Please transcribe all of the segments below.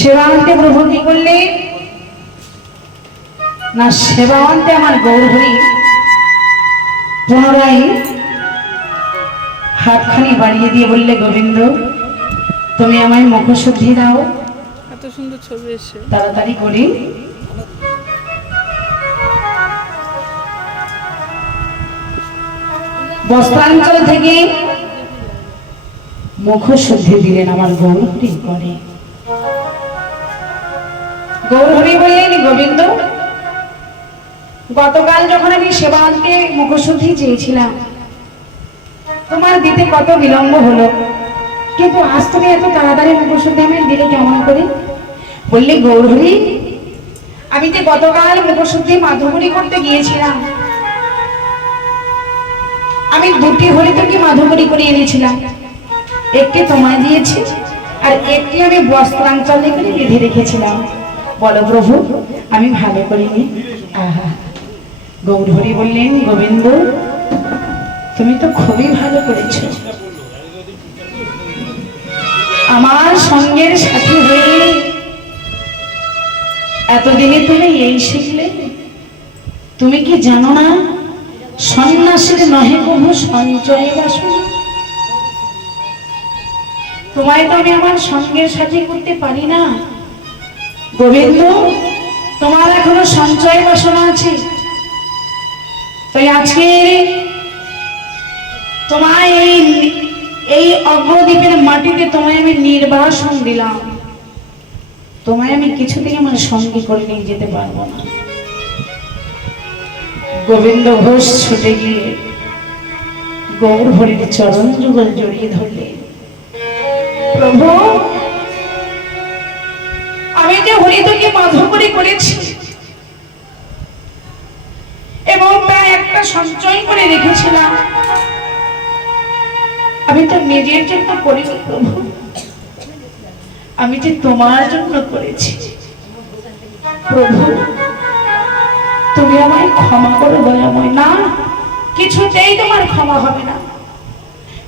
সেবান্তে প্রভু কি করলে না, সেবান্তে আমার গৌরহরি পুনরায় হাতখানি বাড়িয়ে দিয়ে বললে, গোবিন্দ তুমি আমায় মুখশুদ্ধি দাও। এত সুন্দর ছবি এসে তাড়াতাড়ি করি বস্ত্রাঞ্চল থেকে মুখশুদ্ধি দিলেন আমার গৌরহরি করে। গৌরহরি বললেন, গোবিন্দ গতকাল যখন আমি সেবান্তে মুখশুদ্ধি চেয়েছিলাম তোমার দিতে কত বিলম্ব হলো, কিন্তু আজ তুমি এত তাড়াতাড়ি মুখশুদ্ধি আমি দিলে কেমন করে? বললে, গৌরহরি আমি যে গতকাল মুখশুদ্ধি মাধুকরী করতে গিয়েছিলাম, আমি দুটি হরিতকি মাধুকরী করে এনেছিলাম, একটি তোমায় দিয়েছি আর একটি আমি বস্ত্রাঞ্চলে করে বেঁধে রেখেছিলাম। বলো প্রভু আমি ভালো করিনি? আহা, গৌরহরি বললেন, গোবিন্দ তুমি তো খুবই ভালো করেছ। আমার সঙ্গের সাথী হয়ে এতদিনে তুমি এই শিখলে? তুমি কি জানো না সন্ন্যাসীর নহে কভু সঞ্চয় বাসনা? তোমায় তো আমি আমার সঙ্গের সাথী করতে পারি না। গোবিন্দ তোমার এখনো সঞ্চয় বাসনা আছে, তাই আজকে তোমায় এই অগ্রদ্বীপের মাটিতে তোমায় আমি নির্বাসন দিলাম, তোমায় আমি কিছুতেই আমার সঙ্গী করে নিয়ে যেতে পারবো না। গোবিন্দ ঘোষ ছুটে গিয়ে গৌরহরির চরণ যুগল জড়িয়ে ধরলে, প্রভু আমি যে হরিতকে মাধুকরী করেছি এবং তা একটা সঞ্চয় করে রেখেছিলাম, আমি তো নিজের জন্য করিনি প্রভু, আমি যে তোমার জন্য করেছি। প্রভু তুমি আমায় ক্ষমা করো দয়াময়। না, কিছুতেই তোমার ক্ষমা হবে না।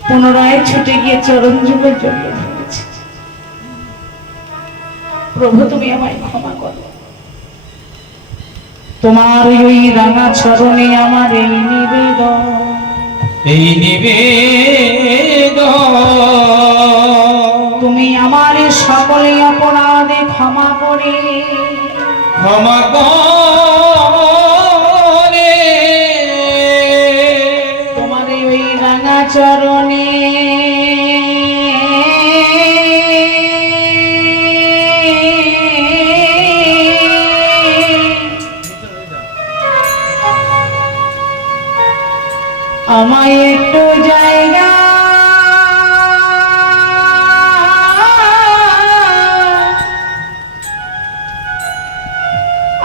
পুনরায় ছুটে গিয়ে চরণ যুগল জড়িয়ে ধরেছি, প্রভু তুমি আমায় ক্ষমা করো। তোমার ওই রাঙা চরণে আমার এই নিবেদন, এই নিবেদন, তুমি আমার সকলে অপরাধে ক্ষমা করে, ক্ষমা করে তোমার ওই রাঙা চরণে আমায় একটু জায়গা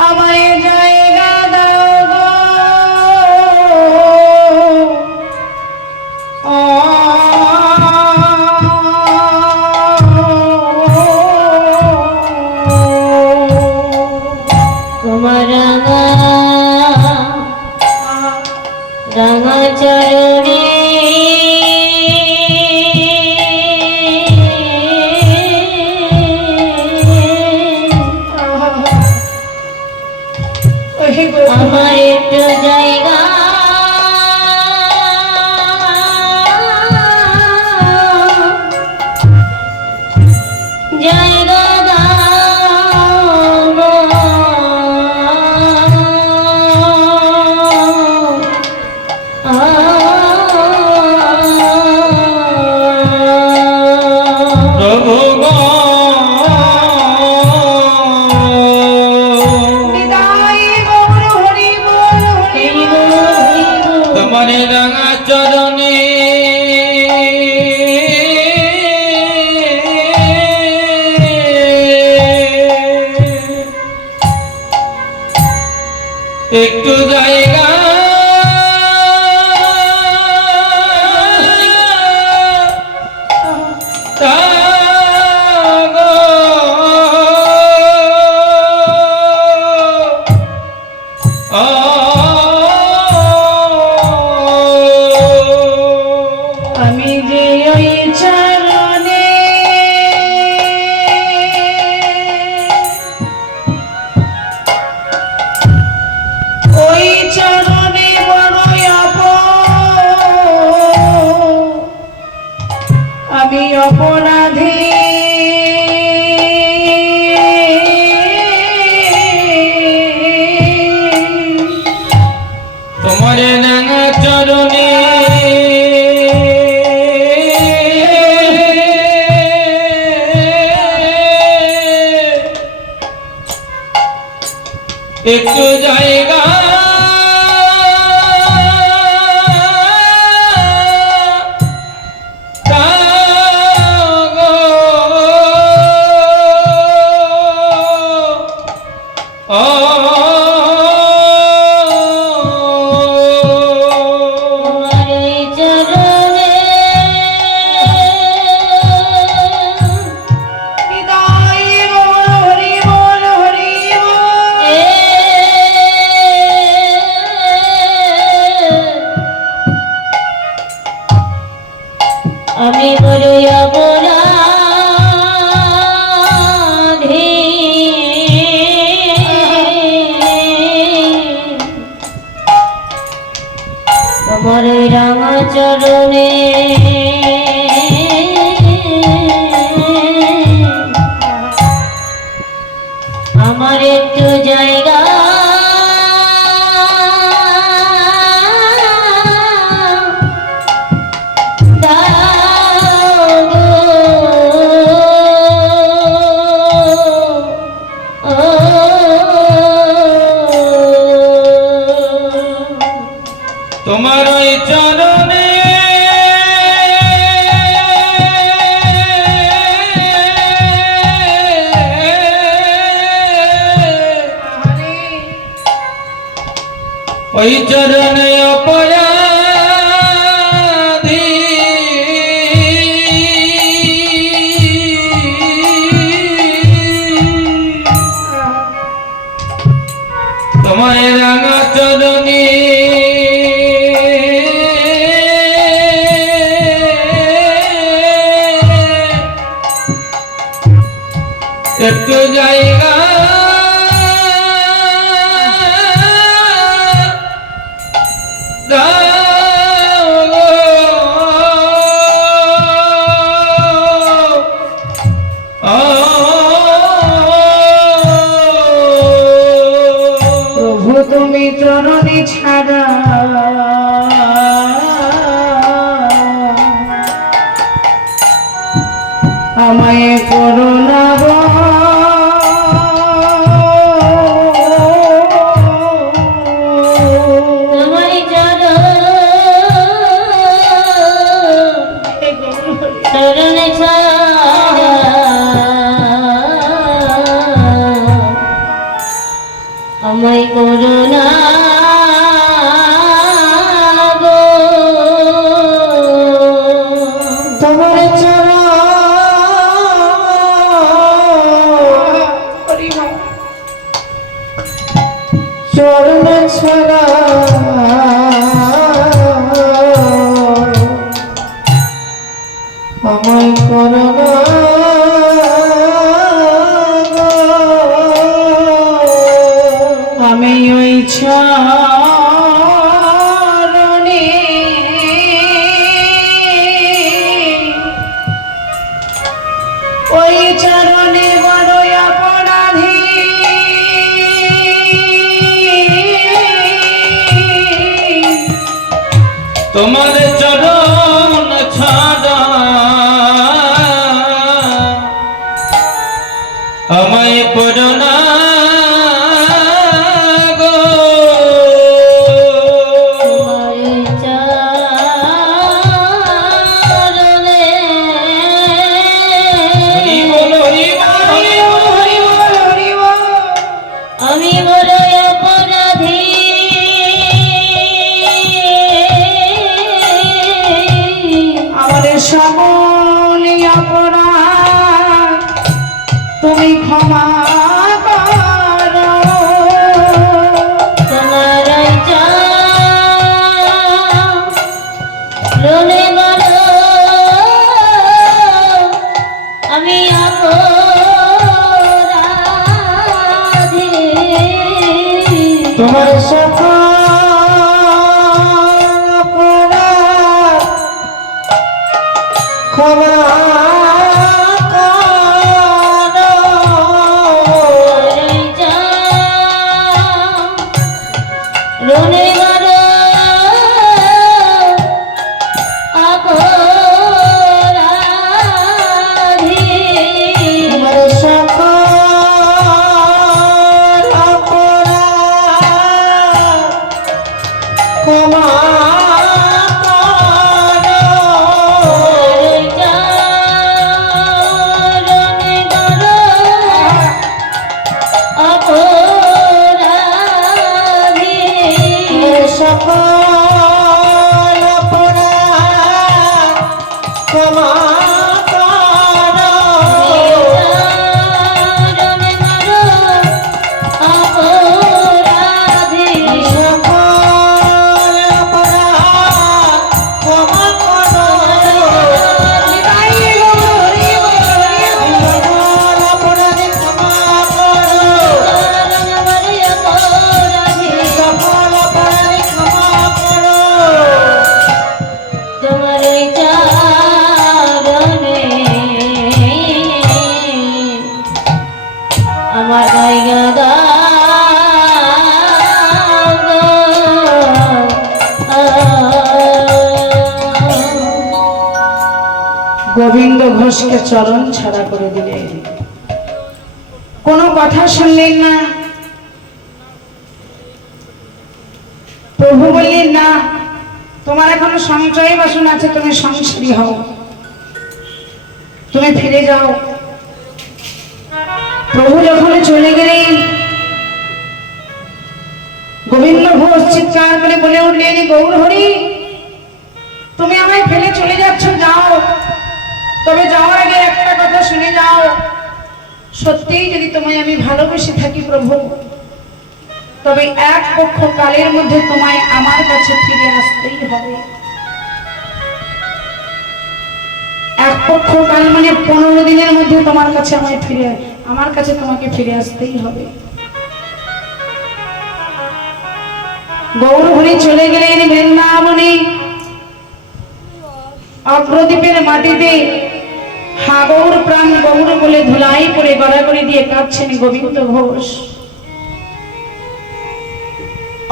আমায় জায়গা দাও গো, তোমার রাঙা রাঙা চরণে আমার একটু জায়গা জায়গা দাও গো। প্রভু গো, বিদায় গৌরহরি বল, হরি বল, হরি বল। তোমার রাঙা চরণে একটু জায়গা দাও গো। আমি যে ওই চরণে একটু জায়গা দাও গো। ও তোমার এই চরণে হৃদয় বল হরি বল হরি বল। আমি বড় অপরাধী, তোমার ওই রাঙা চরণে আমার একটু জায়গা দাও গো। তোমার ওই চরণে ওই চরণে অপরাধী তোমার রাঙা চরণে একটু জায়গা দাও গো। ও প্রভু তুমি চরণে ছাড়া আমায় করুণা তোমার চরণে ছাড়া আমায় করুণা গো। তোমার চরণ চরণ ছাড়া আমায় করুণা আমি ওই চরণে ওই চরণে বড় অপরাধী তোমার চরণ ছাড়া আমায় করুণা গো। তোমার চরণে হরি বল হরি বল হরি বল হরি বল হরি বল। আমি বড় অপরাধী, আমাদের সকল অপরাধ তুমি ক্ষমা করো। তোমার চরণে বড় আমি অপরাধী। তোমার সকল অপরাধ ক্ষমা করো। আমার গাইয়া গোবিন্দ ঘোষকে চরণ ছাড়া করে দিলেন, কোনো কথা শুনলেন না। প্রভু বললেন, না, তোমার এখনো সঞ্চয় বাসন আছে, তুমি সংসারী হও, তুমি ফিরে যাও। প্রভু যখন চলে গেলেন, গোবিন্দ ঘোষ চিৎকার করে বলে উঠলেন, গৌর হরি, তুমি আমায় ফেলে চলে যাচ্ছ, যাও, তবে যাওয়ার আগে একটা কথা শুনে যাও, সত্যিই যদি তোমায় আমি ভালোবেসে থাকি প্রভু, তবে এক পক্ষ কালের মধ্যে তোমায় আমার কাছে ফিরে আসতেই হবে। এক পক্ষ কাল মানে 15 দিনের মধ্যে তোমার কাছে আমার কাছে তোমাকে ফিরে আসতেই হবে। গৌর হরি চলে গেলেন বৃন্দাবনে। অগ্রদ্বীপের মাটিতে হা গৌর প্রাণ গৌর বলে ধুলাই পড়ে গড়াগড়ি দিয়ে কাঁদছেন গোবিন্দ ঘোষ।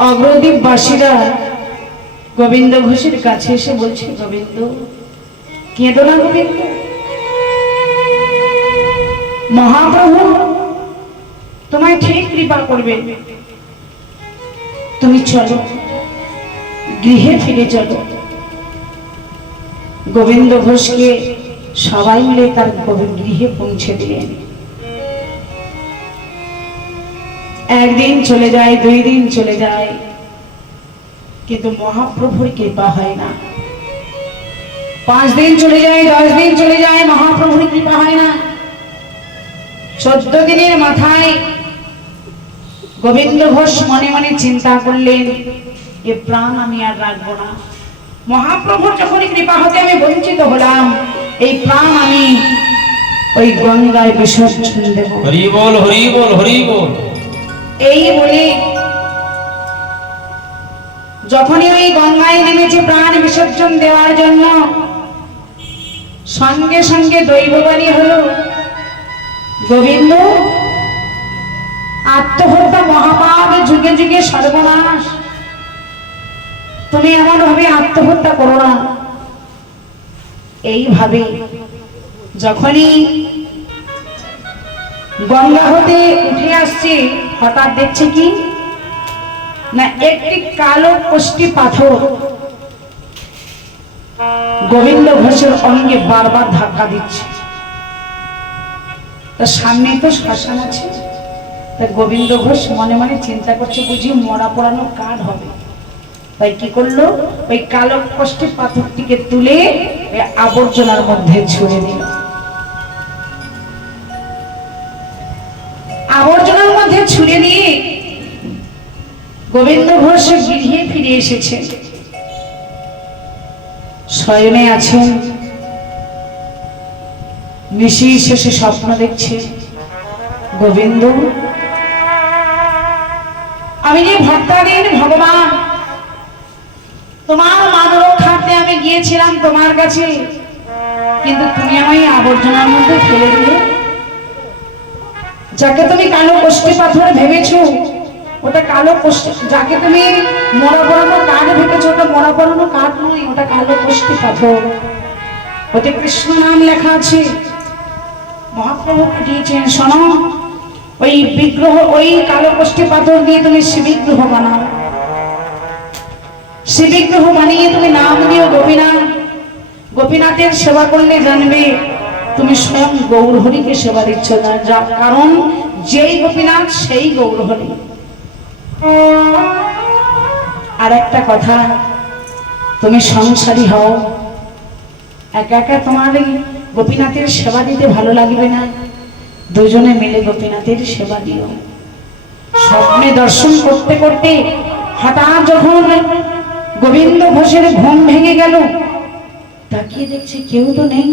অগ্রদ্বীপবাসীরা গোবিন্দ ঘোষের কাছে এসে বলছে, গোবিন্দ, কেঁদো না গোবিন্দ, মহাপ্রভু তোমায় ঠিক কৃপা করবে, তুমি চলো, গৃহে ফিরে চলো। গোবিন্দ ঘোষকে সবাই মিলে তার গৃহে পৌঁছে দিলেন। একদিন চলে যায়, 2 দিন চলে যায়, কিন্তু মহাপ্রভুর কৃপা হয় না। 5 দিন চলে যায়, 10 দিন চলে যায়, মহাপ্রভুর কৃপা হয় না। 14 দিনের মাথায় গোবিন্দ ঘোষ মনে মনে চিন্তা করলেন, এ প্রাণ আমি আর রাখবো না। মহাপ্রভুর যখন কৃপা হতে আমি বঞ্চিত হলাম, এই প্রাণ আমি ওই গঙ্গায় বিসর্জন দেব। হরি বল, হরি বল, হরি বল। এই বলে যখনই ওই গঙ্গায় নেমেছে প্রাণ বিসর্জন দেওয়ার জন্য, সঙ্গে সঙ্গে দৈববাণী হলো, গোবিন্দ, আত্মহত্যা মহাপাপ, যুগে যুগে সর্বনাশ, তুমি এমন ভাবে আত্মহত্যা করো না। এইভাবে যখনই গঙ্গা হতে উঠে আসছে, হঠাৎ দেখছে কি না, একটি কালো কষ্টি পাথর গোবিন্দ ঘোষের অঙ্গে বারবার ধাক্কা দিচ্ছে। তার সামনে তো শ্মশান আছে, তা গোবিন্দ ঘোষ মনে মনে চিন্তা করছে, বুঝি মরা পোড়ানো কাঠ হবে। তাই কি করলো, ওই কালো কষ্টি পাথরটিকে তুলে ওই আবর্জনার মধ্যে ছুঁড়ে দিল। আবর্জনার মধ্যে ছুঁড়ে দিয়ে গোবিন্দ ঘোষ গৃহে ফিরে এসেছে। শয়নে আছেন, নিশি শেষে স্বপ্ন দেখছে, গোবিন্দ, আমি যে ভক্তাধীন ভগবান, তোমার মান রক্ষার্থে আমি গিয়েছিলাম তোমার কাছে, কিন্তু তুমি আমায় আবর্জনার মধ্যে ফেলে দিলে। যাকে তুমি কালো কষ্টি পাথর ভেবেছো, ওটা কালো কষ্টি, যাকে তুমি মরা পড়ানো কাঠ ভেবেছো, ওটা মরা পড়ানো কাঠ নয়, ওটা কালো কষ্টি পাথর। ওতে কৃষ্ণ নাম লেখা আছে। মহাপ্রভু দিয়েছেন, শোনো, ওই বিগ্রহ, ওই কালো কষ্টি পাথর দিয়ে তুমি শিবিগ্রহ বানাও, শিবিগ্রহ বানিয়ে তুমি নাম দিও গোপীনাথ। গোপীনাথের সেবা করলে জানবে তুমি স্বয়ং গৌর হরিকে সেবা দিচ্ছ না, যা কারণ যেই গোপীনাথ সেই গৌর হরি। আর একটা কথা, তুমি সংসারী হও, একা একা তোমার গোপীনাথের সেবা দিতে ভালো লাগবে না, দুজনে মিলে গোপীনাথের সেবা দিও। স্বপ্নে দর্শন করতে করতে হঠাৎ যখন গোবিন্দ ঘোষের ঘুম ভেঙে গেল, তাকিয়ে দেখছে কেউ তো নেই,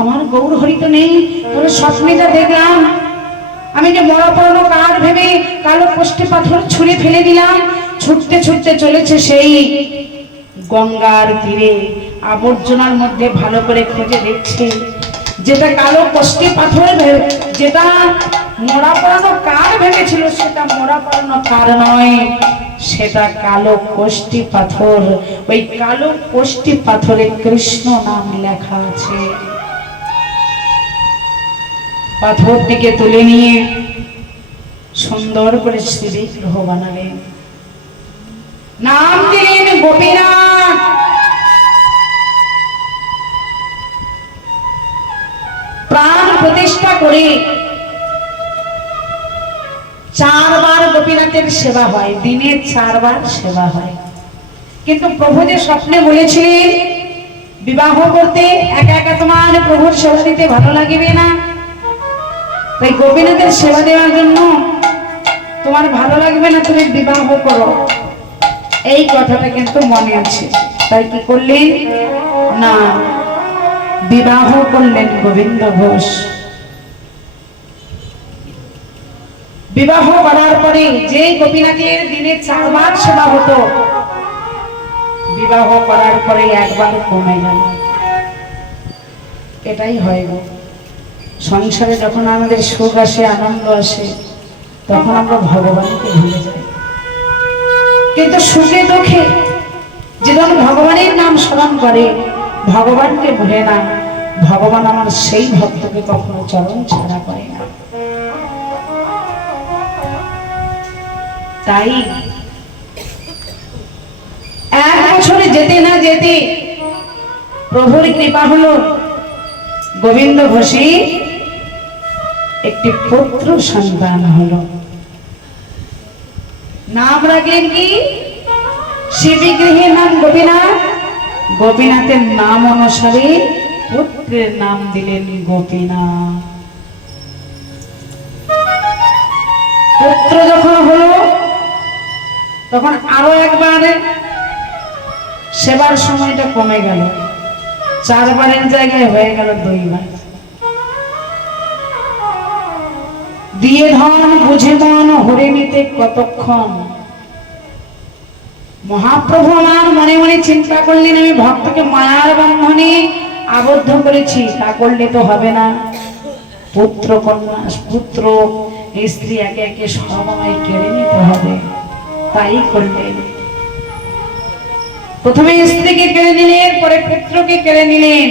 আমার গৌর হরি তো নেই। তবে স্বপ্নে যা দেখলাম, আমি যে মরা পড়ানো কাঠ ভেবে কালো কষ্টি পাথর ছুঁড়ে ফেলে দিলাম, ছুটতে ছুটতে চলেছে সেই গঙ্গার তীরে। আবর্জনার মধ্যে ভালো করে খুঁজে দেখছে, যেটা কালো কষ্টি পাথর যেটা মোড়া পড়ানো কার ভেঙেছিল, সেটা মোড়া পড়ানো কার নয়, সেটা কালো কষ্টি পাথর। ওই কালো কষ্টি পাথরে কৃষ্ণ নাম লেখা আছে। পাথরটিকে তুলে নিয়ে সুন্দর করে শ্রীবিগ্রহ বানালেন, নাম দিলেন গোপীনাথ। প্রাণ প্রতিষ্ঠা করে 4 বার গোপীনাথের সেবা হয়, দিনে 4 বার সেবা হয়। কিন্তু প্রভু যে স্বপ্নে বলেছিলেন বিবাহ করতে, একা একা তোমার প্রভুর সেবা দিতে ভালো লাগবে না, তাই গোপীনাথের সেবা দেওয়ার জন্য তোমার ভালো লাগবে না, তুমি বিবাহ করো, এই কথাটা কিন্তু মনে আছে। তাই কি করলেন না, বিবাহ করলেন গোবিন্দ ঘোষ। বিবাহ করার পরে যে গোপীনাথের দিনে 4 বার সেবা হতো, বিবাহ করার পরে 1 বার কমে গেল। এটাই হয় গো, সংসারে যখন আমাদের সুখ আসে, আনন্দ আসে, তখন আমরা ভগবানকে ভুলে যাই। কিন্তু সুখে দুঃখে যেজন ভগবানের নাম স্মরণ করে, ভগবানকে ভুলে না, ভগবান আমার সেই ভক্তকে কখনো চরণ ছাড়া করে না। তাই 1 বছরে যেতে না যেতে প্রভুর কৃপা হলো, গোবিন্দ ঘোষের একটি পুত্র সন্তান হলো। নাম রাখলেন কি? শিববিগ্রহের নাম গোপীনাথ। গোপীনাথের নাম অনুসারে পুত্রের নাম দিলেন গোপীনাথ। পুত্র যখন হলো, তখন আরো 1 বার সেবার সময়টা কমে গেল, 4 বারের জায়গায় হয়ে গেল 2 বার। দিয়ে ধন বুঝে মন হরে নিতে কতক্ষণ। মহাপ্রভু আমার মনে মনে চিন্তা করলেন, আমি ভক্তকে মায়ার বন্ধনে আবদ্ধ করেছি, তা করলে তো হবে না, পুত্র কন্যা পুত্র স্ত্রী একে একে সব আমায় কেড়ে নিতে হবে। তাই করলেন, প্রথমে স্ত্রীকে কেড়ে নিলেন, পরে পুত্রকে কেড়ে নিলেন।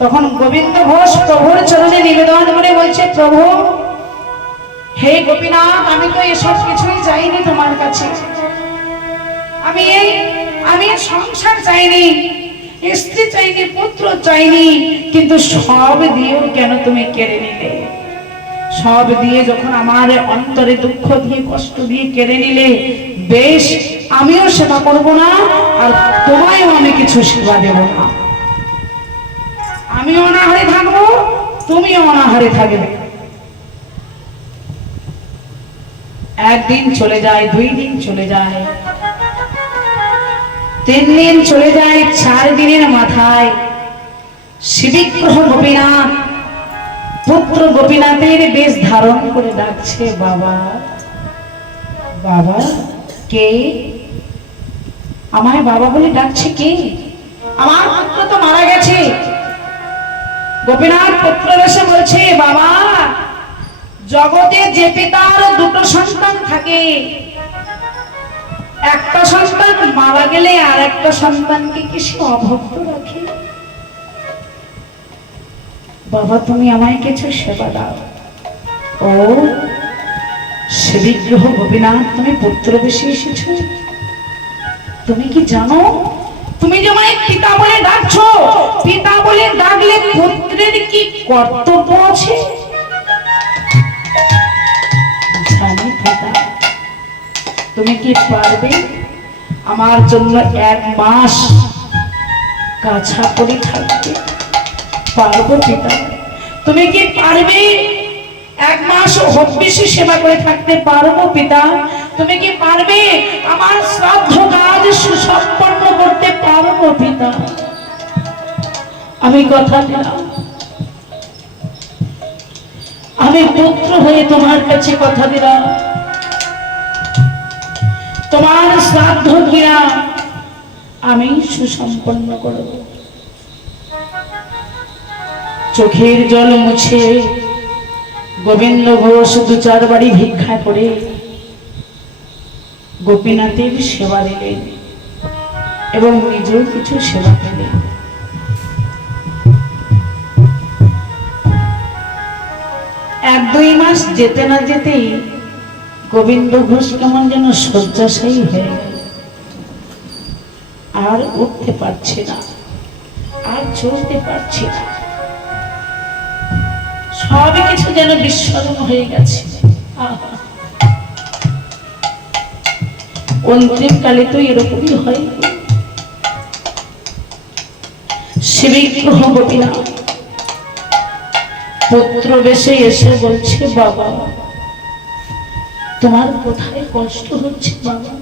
তখন গোবিন্দ ঘোষ প্রভুর চরণে নিবেদন করে বলছে, প্রভু হে গোপীনাথ, আমি তো এসব কিছুই চাইনি তোমার কাছে, আমি সংসার চাইনি, স্ত্রী চাইনি, পুত্র চাইনি, কিন্তু সব দিয়েও কেন তুমি কেড়ে নিলে? সব দিয়ে যখন আমার অন্তরে দুঃখ দিয়ে কষ্ট দিয়ে কেড়ে নিলে, বেশ আমিও সেবা করব না, আর তোমায়ও আমি কিছু সেবা দেব না। আমি অনাহারে থাকবো, তুমিও অনাহারে থাকবে। 1 দিন চলে যায়, 2 দিন চলে যায়, 3 দিন চলে যায়, 4 দিনের মাথায় শিববিগ্রহ গোপীনাথ পুত্র গোপীনাথের বেশ ধারণ করে ডাকছে, বাবা বাবা। কে আমায় বাবা বলে ডাকছে? কে? আমার পুত্র তো মারা গেছে। গোপীনাথ পুত্র এসে বলছে, বাবা, জগতে যে পিতার 2টো সন্তান থাকে, একটা সন্তান মারা গেলে আর একটা সন্তানকে কি সে অভক্ত রাখে? বাবা, তুমি আমায় কিছু সেবা দাও। ও শিববিগ্রহ গোপীনাথ, তুমি পুত্র বেশি এসেছো, তুমি কি জানো তুমি যে আমায় পিতা বলে ডাকছো, পিতা বলে ডাকলে পুত্রের কি কর্তব্য আছে? জানি পিতা। তুমি কি পারবে আমার জন্য 1 মাস কাছা করে থাকতে? পারবো পিতা। তুমি কি পারবে 1 মাস হবিষ্যি সেবা করে থাকতে? পারবো পিতা। তুমি কি পারবে আমার শ্রাদ্ধ কাজ সুসম্পন্ন করতে? পারবো পিতা। আমি কথা দিলাম, আমি পুত্র হয়ে তোমার কাছে কথা দিলাম, তোমার শ্রাদ্ধ ক্রিয়া আমি সুসম্পন্ন করব। চোখের জল মুছে গোবিন্দ ঘোষ 2-4 বাড়ি ভিক্ষা করে গোপীনাথের সেবা দিলেন এবং নিজেও কিছু সেবা পেলেন। 1-2 মাস যেতে না যেতেই গোবিন্দ ঘোষ কেমন যেন শয্যাশায়ী হয়ে গেল, আর উঠতে পারছে না, আর চলতে পারছে না, সব কিছু যেন বিস্মরণ হয়ে গেছে। অন্তিম কালে তো এরকমই হয়। শিবিগ্রহ গোপীনাথ পুত্র বেশে এসে বলছে, বাবা তোমার কোথায় কষ্ট হচ্ছে বাবা?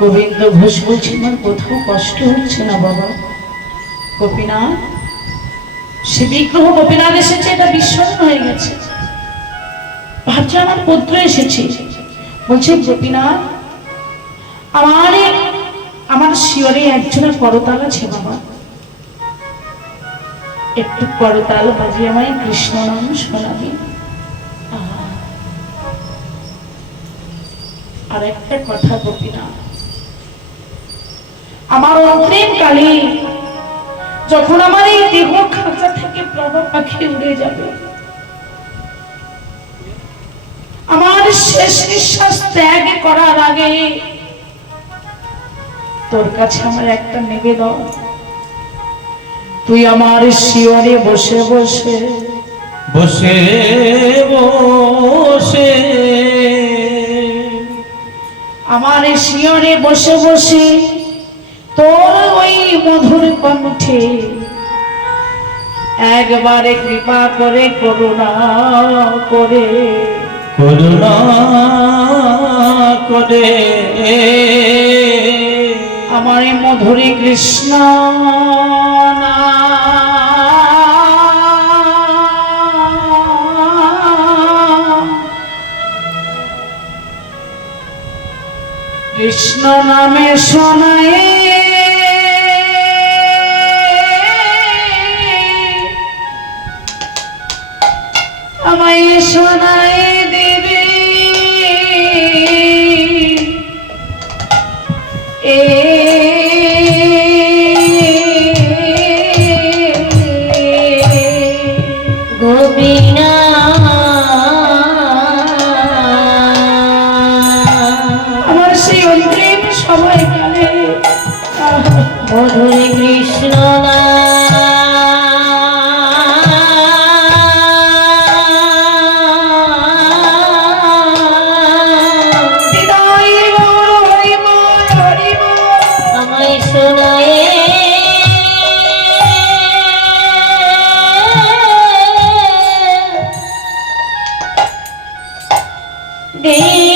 গোবিন্দ ঘোষ বলছে, আমার কোথাও কষ্ট হচ্ছে না বাবা। গোপীনাথ, শিবিগ্রহ গোপীনাথ এসেছে, এটা বিস্মরণ হয়ে গেছে, ভাবছে আমার পুত্র এসেছে। বলছে, গোপীনাথ আমার শিয়রে একজনের করতাল আছে বাবা, একটু করতাল বাজিয়ে আমায় কৃষ্ণ নাম শোনাবি। আর একটা কথা গোপীনাথ, আমার অগ্রিম কালে যখন আমার এই দেহ খাঁচা থেকে প্রভা পাখি উড়ে যাবে, আমার শেষ নিঃশ্বাস ত্যাগ করার আগে তোর কাছে আমার একটা নিবেদন, তুই আমার শিয়রে বসে বসে বসে বসে আমার শিয়রে বসে বসে তোর ওই মধুর কণ্ঠে একবারে কৃপা করে করুণা করে করুণা করে আমার এই মধুরী কৃষ্ণ কৃষ্ণ নামে শোনায় আমায় শোনায় দেবে আমার সেই অন্তিম সময়কালে মধুরে কৃষ্ণ আমায় শোনায় দেবী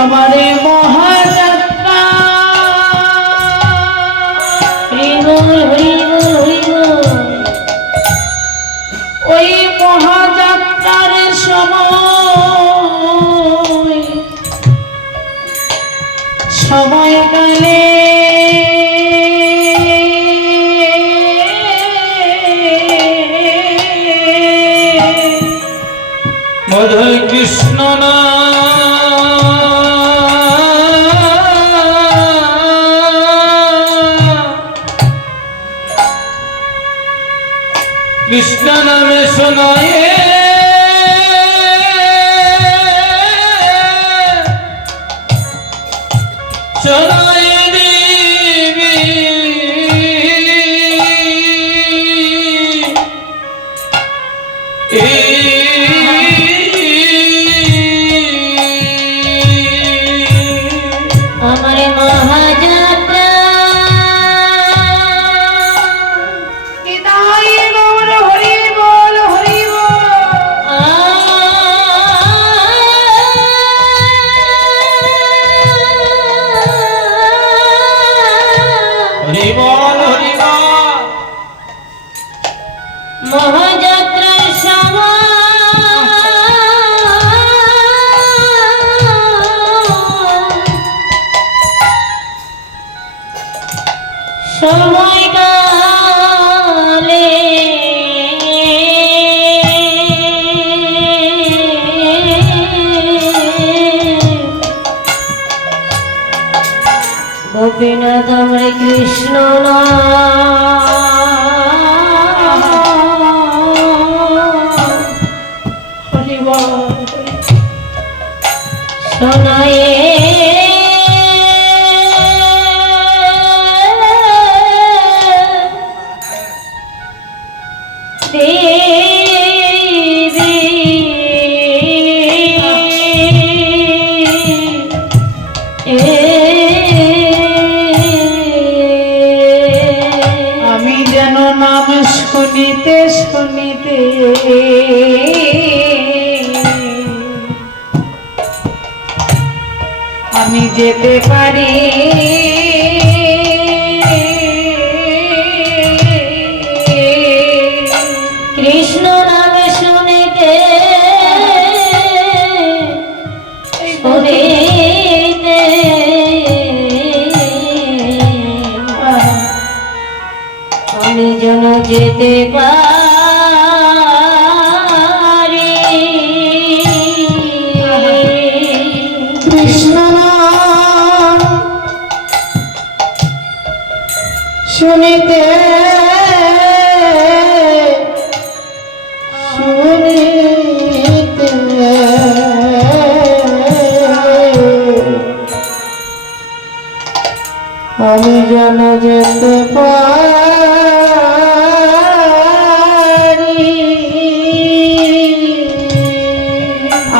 আমারে মহাযাত্রা ওই মহাযাত্রার সময়কালে মধুর কৃষ্ণ কৃষ্ণ নামে শোনায় শোনায় দেবী আমার মহাযাত্রা নিতাই গৌর হরি বল হরি বল। গোপীনাথ আমার কৃষ্ণ হরি বল শোনায়ে আমি যেন নাম শুনিতে শুনিতে আমি যেতে পারি কৃষ্ণ নামে শুনিতে শুনিতে আমি যেন যেতে পারি কৃষ্ণ নাম শুনিতে শুনিতে আমি যেন যেতে পারি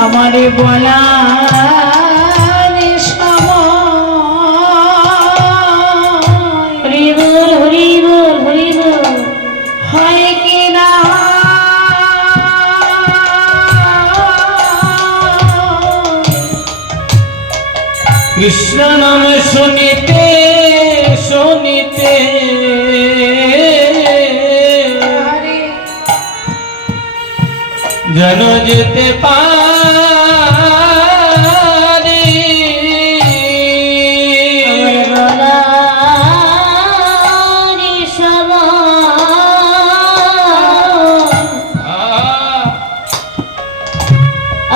আমারে বলা হরি বল হরি বল হরি বল হয় কি না কৃষ্ণ নামে শুনিতে শুনিতে যেন যেতে পারি বলারি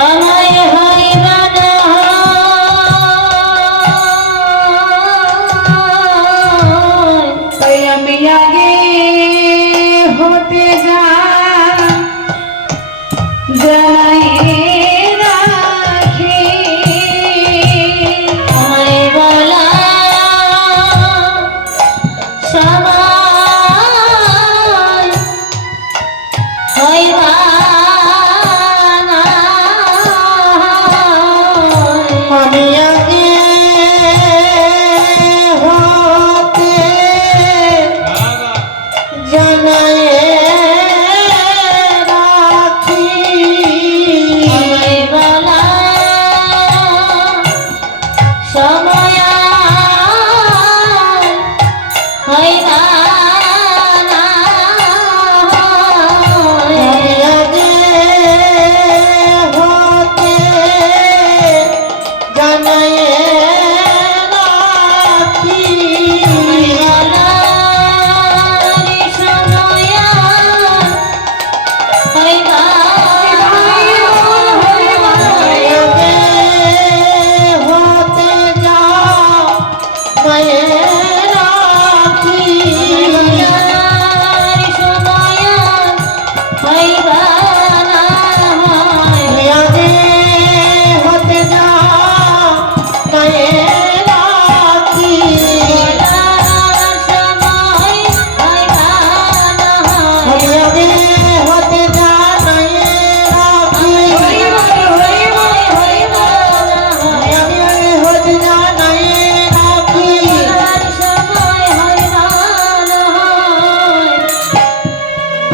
আমায় হইবা না তাই আমি আগে হতে জানাই রাখি আমায় বলা সবাই হইবা না আমি আগে হতে জানাই রাখি আমায় বলা সময় হইবা না আমি আগে হতে জানাই রাখি বলারি সময় হইবা হতে যা রাখি বলারি সময় হইবা না আগে হতে যা রাখি বলার সময় হইবা না আমি আগে হতে যা রাখি আমি আগে হতে যা রাখি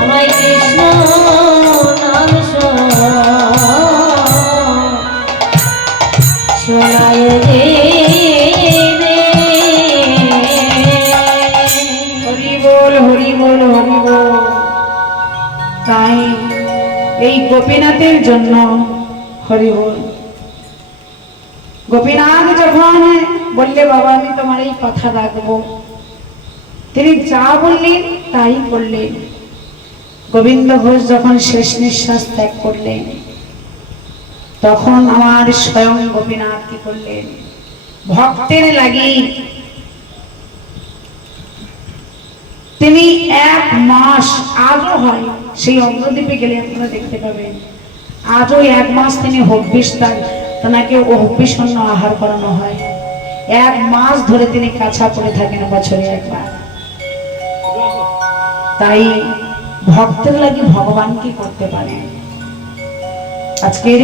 আমায় কৃষ্ণ নাম শোনায় দেবে হরি বল হরি বল হরি বল তাই এই গোপীনাথের জন্য হরি বল গোপীনাথ যখন বললে বাবা আমি তোমার এই কথা রাখবো তিনি যা বললেন তাই করলেন গোবিন্দ ঘোষ যখন শেষ নিঃশ্বাস ত্যাগ করলেন তখন আমার স্বয়ং গোপীনাথ কি করলেন ভক্তের লাগি এক মাস আজও হয়, সেই অগ্রদ্বীপে গেলে আপনারা দেখতে পাবেন আজও এক মাস তিনি তাকে হব্বিষণ্ণ আহার করানো হয়। এক মাস ধরে তিনি কাছা পড়ে থাকেন বছরে একবার। তাই ভক্তের লাগি ভগবান কি করতে পারেন? আজকের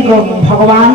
ভগবান